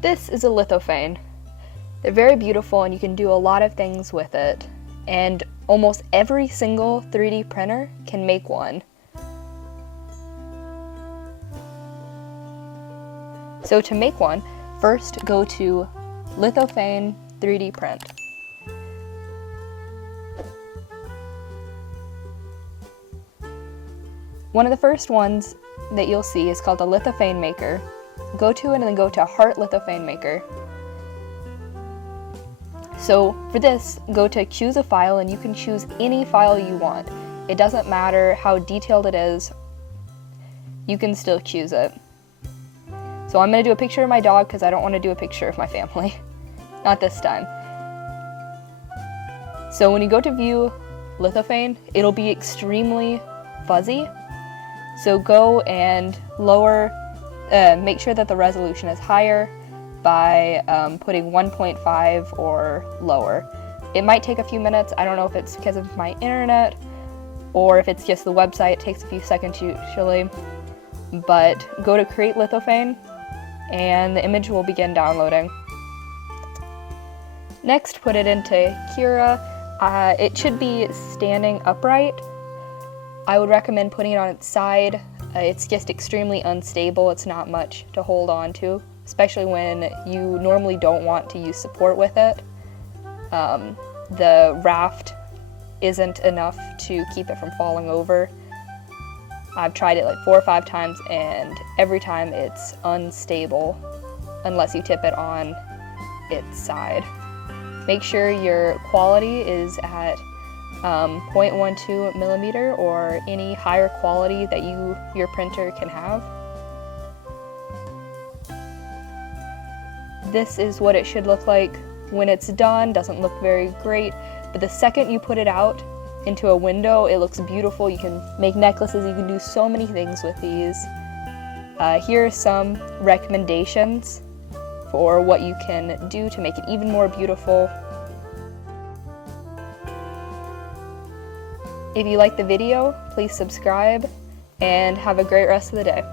This is a lithophane. They're very beautiful and you can do a lot of things with it. And almost every single 3D printer can make one. So to make one, first go to Lithophane 3D print. One of the first ones that you'll see is called a Lithophane maker. Go to it and then go to Heart Lithophane maker. So for this, go to choose a file and you can choose any file you want. It doesn't matter how detailed it is, you can still choose it. So I'm going to do a picture of my dog because I don't want to do a picture of my family. Not this time. So when you go to view Lithophane, it'll be extremely fuzzy. So go and lower, make sure that the resolution is higher by putting 1.5 or lower. It might take a few minutes. I don't know if it's because of my internet or if it's just the website. It takes a few seconds usually. But go to Create Lithophane and the image will begin downloading. Next, put it into Cura. It should be standing upright. I would recommend putting it on its side. It's just extremely unstable. It's not much to hold on to, especially when you normally don't want to use support with it. The raft isn't enough to keep it from falling over. I've tried it like 4 or 5 times and every time it's unstable unless you tip it on its side. Make sure your quality is at 0.12 millimeter or any higher quality that your printer can have. This is what it should look like when it's done. Doesn't look very great, but the second you put it out into a window, it looks beautiful. You can make necklaces, you can do so many things with these. Here are some recommendations for what you can do to make it even more beautiful. If you like the video, please subscribe and have a great rest of the day.